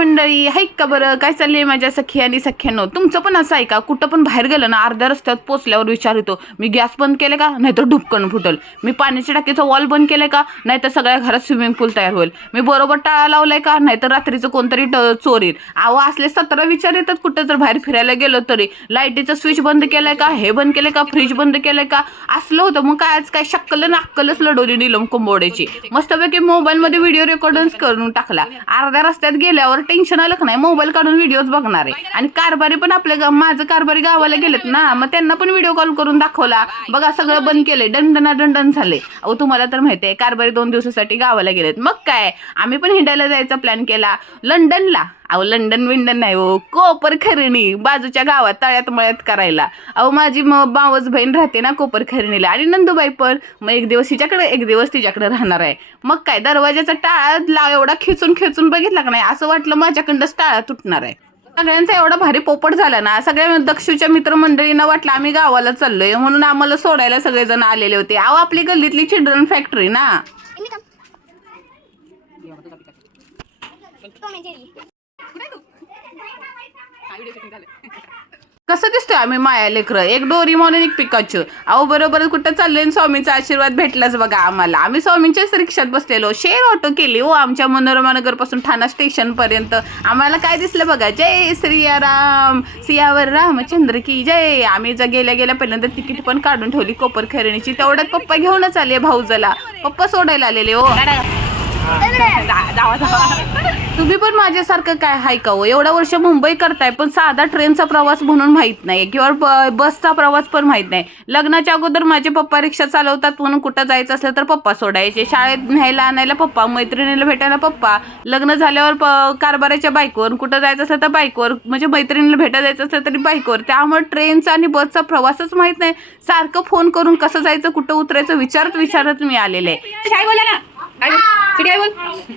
मंडळी हाईक का बरं? काय चाललंय माझ्या सखी आणि सख्यानो? तुमचं पण असं आहे का? कुठं पण बाहेर गेलं ना अर्ध्या रस्त्यात पोचल्यावर विचार येतो मी गॅस बंद केले का? नाहीतर ढुपकण फुटल. मी पाण्याच्या टाकीचा वॉल बंद केलाय का? नाहीतर सगळ्या घरात स्विमिंग पूल तयार होईल. मी बरोबर टाळा लावलाय का? नाहीतर रात्रीचं कोणतरी ट- चोर येईल. अहो असले सतरा विचार येतात कुठं जर बाहेर फिरायला गेलो तरी. लाईटीचं स्विच बंद केलंय का? हे बंद केलंय का? फ्रीज बंद केलंय का? असलं होतं. मग काय आज काय शक्कल नाक्कलच लढवली निलम कोंबोड्याची. मस्तपैकी मोबाईलमध्ये व्हिडिओ रेकॉर्डन्स करून टाकला. अर्ध्या रस्त्यात गेल्यावर टेन्शन आलं का नाही मोबाईल काढून व्हिडिओज बघणार आहे. आणि कारभारी पण आपल्या माझं कारभारी गावाला गेलेत ना मग त्यांना पण व्हिडिओ कॉल करून दाखवला. बघा सगळं बंद केलंय दंडना दंडन झाले अहो तुम्हाला तर माहिती आहे कारभारी दोन दिवसासाठी गावाला गेलेत. मग काय? आम्ही पण हिंडायला जायचा प्लॅन केला. लंडनला. अहो लंडन विंडन नाही हो कोपर खरिणी बाजूच्या गावात तळ्यात मळ्यात करायला. अहो माझी मग बावच बहीण राहते ना कोपर खरिणीला. आणि नंदुबाई पण मग एक दिवस हिच्याकडे एक दिवस तिच्याकडे राहणार आहे. मग काय दरवाजाचा टाळा ला एवढा खेचून खेचून बघितला का नाही? असं वाटलं माझ्याकडंच टाळा तुटणार आहे. सगळ्यांचा एवढा भारी पोपट झाला ना सगळ्या दक्षूच्या मित्रमंडळींना वाटलं आम्ही गावाला चाललोय म्हणून आम्हाला सोडायला सगळेजण आलेले होते. अहो आपली गल्लीतली चिल्ड्रन फॅक्टरी ना. कसं दिसतोय आम्ही माया लेकरं? एक डोरी म्हणून एक पिकाचू. अहो बरोबर कुठं चाललोय स्वामीचा आशीर्वाद भेटलाच बघा आम्हाला. आम्ही स्वामींच्याच रिक्षात बसलेलो. शेअर ऑटो केली हो आमच्या मनोरमा नगरपासून ठाणा स्टेशन पर्यंत. आम्हाला काय दिसलं बघा? जय श्रीयाराम सियावर रामचंद्र की जय. आम्ही जर गेल्या गेल्या पहिल्यांदा तिकीट पण काढून ठेवली कोपर खरेणीची तेवढ्यात पप्पा घेऊनच आले भाऊजाला. पप्पा सोडायला आलेले हो. तुम्ही पण माझ्यासारखं काय हाय का हो? एवढ्या वर्ष मुंबई करताय पण साधा ट्रेनचा प्रवास म्हणून माहीत नाही किंवा ब- बसचा प्रवास पण माहीत नाही. लग्नाच्या अगोदर माझे पप्पा रिक्षा चालवतात म्हणून कुठं जायचं असलं तर पप्पा सोडायचे. शाळेत न्यायला आणायला पप्पा मैत्रिणीला भेटायला पप्पा. लग्न झाल्यावर प कारभाराच्या बाईकवर कुठं जायचं असलं तर बाईकवर म्हणजे मैत्रिणीला भेटायला जायचं असलं तरी बाईकवर. त्यामुळे ट्रेनचा आणि बसचा प्रवासच माहीत नाही. सारखं फोन करून कसं जायचं कुठं उतरायचं विचारत विचारत मी आलेले. काय बोला ना.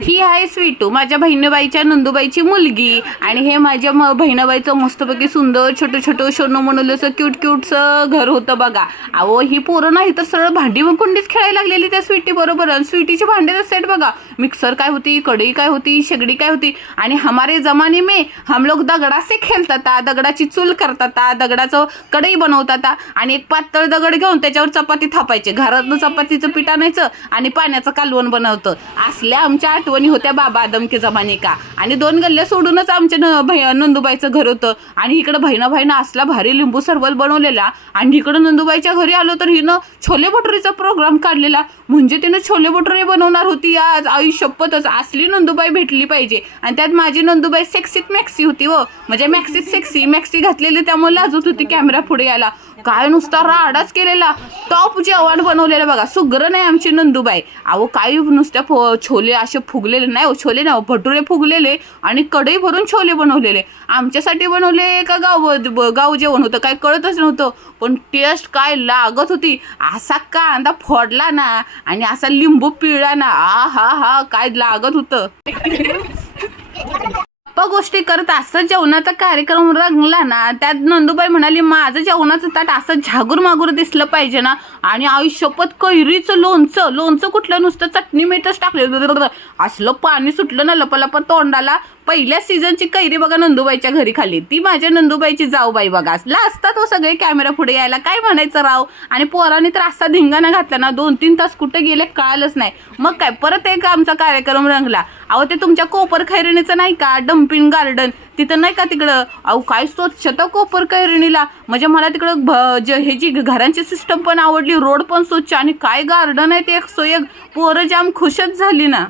ही आहे स्वीटू माझ्या बहिणबाईच्या नंदूबाईची मुलगी. आणि हे माझ्या म बहिणबाईचं मस्तपैकी सुंदर छोटं छोटं शोनं म्हणून क्यूट क्यूटचं घर होतं बघा. अहो ही पोरं नाही तर सरळ भांडी कुंडीच खेळायला लागलेली त्या स्वीटी बरोबर. आणि स्वीटीची भांडे सेट बघा. मिक्सर काय होती कढई काय होती शेगडी काय होती. आणि हमारे जमाने में हम लोग दगडा से खेळतात आ, दगडाची चूल करतात आ, दगडाचं कढई बनवतात. आ, आणि एक पातळ दगड घेऊन त्याच्यावर चपाती थापायचे. घरातनं चपातीचं पीठ आणायचं आणि पाण्याचं कालवण बनवतं. असं असल्या आमच्या आठवणी होत्या बाबा आदमके जमाने का. आणि दोन गल्ल्या सोडूनच आमच्या न भै नंदुबाईचं घर होतं. आणि इकडं बहिणा असला भारी लिंबू सरबत बनवलेला. आणि इकडं नंदुबाईच्या घरी आलो तर हिनं छोले भटुरीचा प्रोग्राम काढलेला. म्हणजे तिनं छोले भटुरे बनवणार होती आज. आई शपथच. असली नंदुबाई भेटली पाहिजे. आणि त्यात माझी नंदुबाई सेक्सीत मॅक्सी होती व म्हणजे मॅक्सीत सेक्सी मॅक्सी घातलेली त्यामुळे लाजत होती कॅमेरा पुढे यायला. काय नुसता राडाच केलेला. टॉप जेवण बनवलेलं बघा. सुग्र नाही आमची नंदुबाई. अहो काही नुसत्या छोले असे फुगलेले नाही हो. छोले नाही हो. भटुरे फुगलेले. आणि कढई भरून छोले बनवलेले. आमच्यासाठी बनवले का गाव गाव जेवण होतं काय कळतच नव्हतं. पण टेस्ट काय लागत होती. असा कांदा फोडला ना आणि असा लिंबू पिळला ना आ हा हा काय लागत होतं. गप्पा गोष्टी करत असं जेवणाचा कार्यक्रम रंगला ना त्यात नंदूबाई म्हणाली माझं जेवणाचं ताट असं झागूर मागूर दिसलं पाहिजे ना आणि आयुष्यपत कैरीचं लोणचं लोणचं कुठलं नुसतं चटणी मीठच टाकलं. असलं पाणी सुटलं ना लपलप तोंडाला. पहिल्या सीझनची कैरी बघा नंदुबाईच्या घरी खाली. ती माझ्या नंदुबाईची जाऊबाई बघा. लाजतात हो सगळे कॅमेरा पुढे यायला. काय म्हणायचं राव? आणि पोराने तर असा धिंगाणा घातला ना दोन तीन तास कुठे गेले कळालंच नाही. मग काय परत एक आमचा कार्यक्रम रंगला. अहो ते तुमच्या कोपर खैरणीचं नाही का? Dumping garden. तिथं नाही का तिकडं? अहो काय स्वच्छता कोपर खैरणीला. म्हणजे मला तिकडं भ- ज- जी घरांची सिस्टम पण आवडली रोड पण स्वच्छ आणि काय गार्डन आहे ते एक सोय पोरं जाम खुशच झाली ना.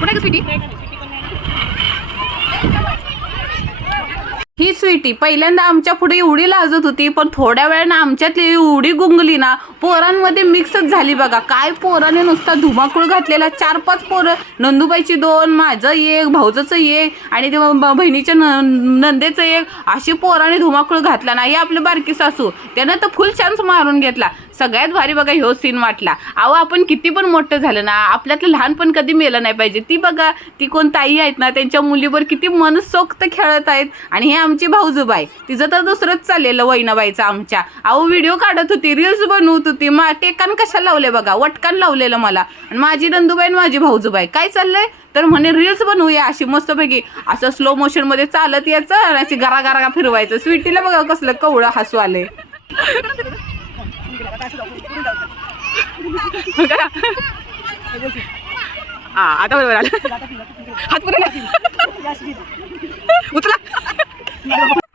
कुठे स्वीटी ही स्वीटी पहिल्यांदा आमच्या पुढे एवढी लाजत होती पण थोड्या वेळानं आमच्यातली एवढी गुंगली ना पोरांमध्ये मिक्सच झाली बघा. काय पोराने नुसता धुमाकूळ घातलेला चार पाच पोरं नंदूबाईची दोन माझं एक भाऊजचं एक आणि ते बहिणीच्या न- नंदेचं एक अशी पोराने धुमाकूळ घातला ना हे आपली बारकी सासू. त्यानं तर फुल चान्स मारून घेतला. सगळ्यात भारी बघा ह्यो सीन वाटला. अहो आपण किती पण मोठं झालं ना आपल्यातलं लहानपण कधी मेलं नाही पाहिजे. ती बघा ती कोण ताई आहेत ना त्यांच्या मुलीवर किती मनसोक्त खेळत आहेत. आणि हे आमची भाऊजूबाई. तिचं तर दुसरंच चाललेलं वैनाबाईचं आमच्या. अहो व्हिडिओ काढत होती रील्स बनवत होती. मा टेकान कशा लावले बघा? वटकान लावलेलं मला. आणि माझी नंदूबाई आणि माझी भाऊजूबाई. काय चाललंय? तर म्हणे रील्स बनवूया अशी मस्तपैकी. असं स्लो मोशनमध्ये चालत यायचं आणि अशी गरा गरा फिरवायचं स्वीटीला बघा कसलं कवळं हसू आले आता बरोबर आलं हात पुढे उचला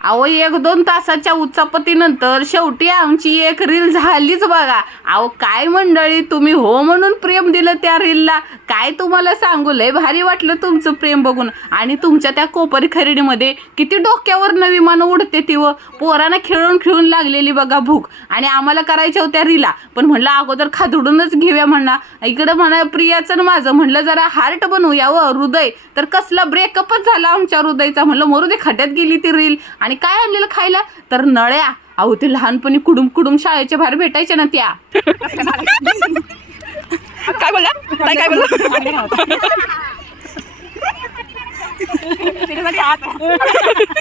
अहो एक दोन तासाच्या उचापतीनंतर शेवटी आमची एक रील झालीच बघा. अहो काय मंडळी तुम्ही हो म्हणून प्रेम दिलं त्या रीलला काय तुम्हाला सांगू? लय भारी वाटलं तुमचं प्रेम बघून. आणि तुमच्या त्या कोपरी खरेदीमध्ये किती डोक्यावर विमान उडते ती व. पोरानं खेळून खेळून लागलेली बघा भूक. आणि आम्हाला करायच्या होत्या रीला पण म्हणलं अगोदर खादुडूनच घेऊया म्हणा. इकडं म्हणा प्रियाचं माझं. म्हणलं जरा हार्ट बनवूया व हृदय. तर कसला ब्रेकअपच झाला आमच्या हृदयचा? म्हणलं मरू दे खड्ड्यात गेली ती रील आणि काय आणलेलं खायला? तर नळ्या. अहो ते लहानपणी कुडुम कुडुम शाळेच्या बाहेर भेटायच्या ना त्या. काय बोलला? काय काय बोलला?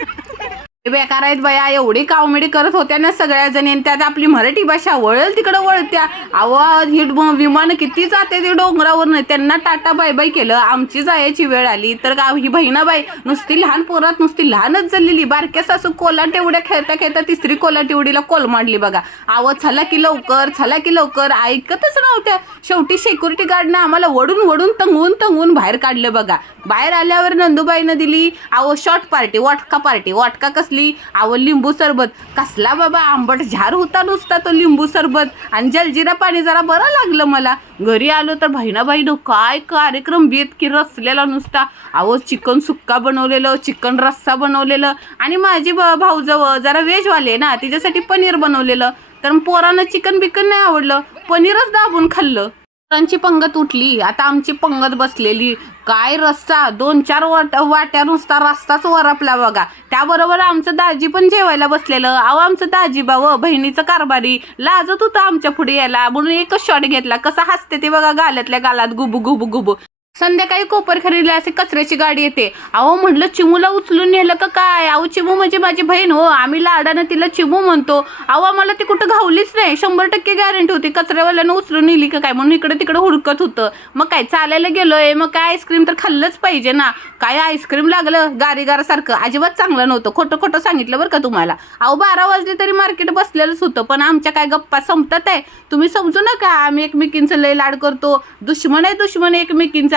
बेकार आहेत बया. एवढी कॉमेडी करत होत्या ना सगळ्या जणी आणि त्यात आपली मराठी भाषा वळेल तिकडं वळत्या. अव ही विमान किती जाते ते डोंगरावरनं. त्यांना टाटा बाय बाय केलं. आमची जायची वेळ आली. तर का ही बहिणाबाई नुसती लहान पोरात नुसती लहानच झालेली बारक्या सासू कोला तेवढ्या खेळता खेळता तिसरी कोला टेवडीला कोल मांडली बघा. आव झाला की लवकर झाला की लवकर. ऐकतच नव्हत्या. शेवटी सिक्युरिटी गार्डनं आम्हाला वडून वडून तंगवून तंगवून बाहेर काढलं बघा. बाहेर आल्यावर नंदुबाईनं दिली. आव शॉर्ट पार्टी वाटका पार्टी वाटका कसली? आव लिंबू सरबत. कसला बाबा आंबट झार होता नुसता तो लिंबू सरबत. आणि जलजिरा पाणी जरा बरं लागलं मला. घरी आलो तर बहिणाबाईनं काय कार्यक्रम बेत की रचलेला नुसता. अहो चिकन सुक्का बनवलेलं चिकन रस्सा बनवलेलं. आणि माझी भाऊजवळ जरा व्हेजवाले ना तिच्यासाठी पनीर बनवलेलं. तर पोरानं चिकन बिकन नाही आवडलं. पनीरच दाबून खाल्लं. त्यांची पंगत उठली. आता आमची पंगत बसलेली. काय रस्ता? दोन चार वाट वाट्या नुसता रस्ताच वरपला बघा. त्याबरोबर आमचं दाजी पण जेवायला बसलेलं. अहो आमचं दाजी बाव बहिणीचं कारभारी. लाजत होतं आमच्या पुढे यायला. म्हणून एकच शॉट घेतला. कसं हसते ते बघा गाल्यातल्या गालात गुबू गुबू गुबू संध्याकाळी कोपर खरेदीला असे कचऱ्याची गाडी येते. अहो म्हटलं चिमूला उचलून नेलं का काय? अहो चिमू म्हणजे माझी बहीण हो. आम्ही लाडानं तिला चिमू म्हणतो. अहो आम्हाला ती कुठं घावलीच नाही. शंभर टक्के गॅरंटी होती. कचऱ्यावाल्यानं उचलून नेली का काय? म्हणून इकडे तिकडे हुडकत होतं. मग काय चालायला गेलोय. मग काय आईस्क्रीम तर खाल्लंच पाहिजे ना. काय आईस्क्रीम लागलं? गारीगारासारखं. अजिबात चांगलं नव्हतं. खोटं खोटं सांगितलं बरं का तुम्हाला. अहो बारा वाजले तरी मार्केट बसलेलंच होतं. पण आमच्या काय गप्पा संपतात आहे? तुम्ही समजू नका. आम्ही एकमेकींचं लय लाड करतो. दुश्मन आहे दुश्मन आहे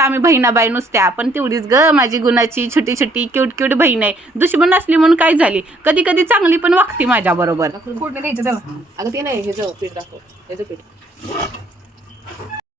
आम्ही बहिणाबाई नुसत्या पण तेवढीच ग माझी गुणाची छोटी छोटी क्यूट क्यूट बहीण आहे. दुश्मन असली म्हणून काय झाली? कधी कधी चांगली पण वागते माझ्या बरोबर. अगं ते नाही हे जाऊ पीठ दाखव. पीठ.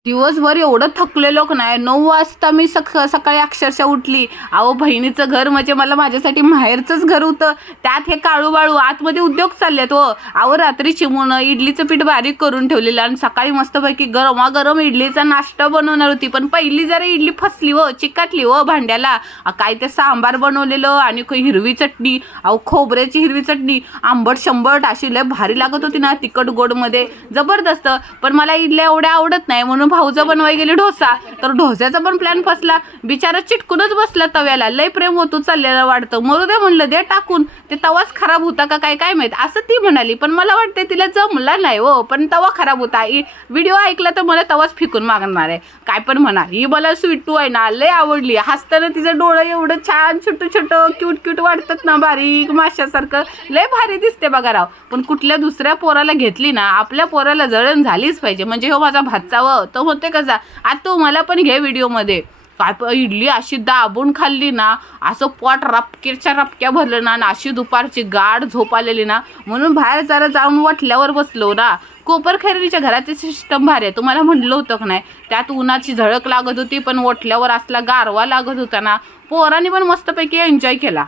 दिवसभर एवढं थकलेलो का नाही? नऊ वाजता मी सक सकाळी अक्षरशः उठली. अहो बहिणीचं घर म्हणजे मला माझ्यासाठी माहेरचंच घर होतं. त्यात हे काळू बाळू आतमध्ये उद्योग चाललेत व अहो रात्री चिमून इडलीचं पीठ बारीक करून ठेवलेलं आणि सकाळी मस्तपैकी गरमागरम इडलीचा नाश्ता बनवणार होती. पण पहिली जरा इडली फसली व चिकाटली हो भांड्याला. काय ते सांबार बनवलेलं आणि काही हिरवी चटणी. अहो खोबऱ्याची हिरवी चटणी. आंबट शंभट अशी लय भारी लागत होती ना तिखट गोडमध्ये. जबरदस्त. पण मला इडल्या एवढ्या आवडत नाही म्हणून भाऊचं बनवाय गेली डोसा तर ढोस्याचा पण प्लॅन फसला. बिचारा चिटकूनच बसला तव्याला. लय प्रेम होतो चाललेलं वाटतं मरू दे म्हणलं दे टाकून. ते तवाच खराब होता का काय काय माहीत? असं ती म्हणाली. पण मला वाटते तिला जमला नाही हो. पण तवा खराब होता. व्हिडिओ ऐकला तर मला तवाच फिकून मागणार आहे. काय पण म्हणा. ही मला स्वीट टू आहे ना लय आवडली. हसताना तिचं डोळं एवढं छान छोटं छोटं क्यूट क्यूट वाटतात ना बारीक माशासारखं. लय भारी दिसते बघा राव. पण कुठल्या दुसऱ्या पोराला घेतली ना आपल्या पोराला जळण झालीच पाहिजे. म्हणजे हो माझा भाचावं तो होते कसा? आता तू मला पण घे व्हिडिओमध्ये. काय प- इडली अशी दाबून खाल्ली ना असं पोट रपकेच्या रपक्या भरलं ना आणि अशी दुपारची गाढ झोप आलेली ना म्हणून बाहेर जरा जाऊन वाटल्यावर बसलो ना. कोपर खैरीच्या घराचे सिस्टम भारी आहे. तुम्हाला म्हणलं होतं का नाही त्यात उन्हाची झळक लागत होती पण ओठल्यावर असला गारवा लागत होता ना पोरांनी पण मस्तपैकी एन्जॉय केला.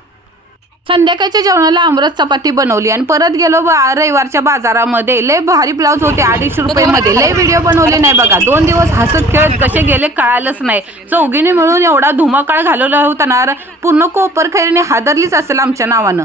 संध्याकाळच्या जेवणाला आमरस चपाती बनवली आणि परत गेलो बा- रविवारच्या बाजारामध्ये. लय भारी ब्लाऊज होते अडीचशे रुपये मध्ये लय व्हिडिओ बनवले नाही बघा. दोन दिवस हसत खेळत कसे गेले कळालंच नाही. चौघीने मिळून एवढा धुमाकाळ घालवला होता ना पूर्ण कोपर खैरीने हादरलीच असेल आमच्या नावानं.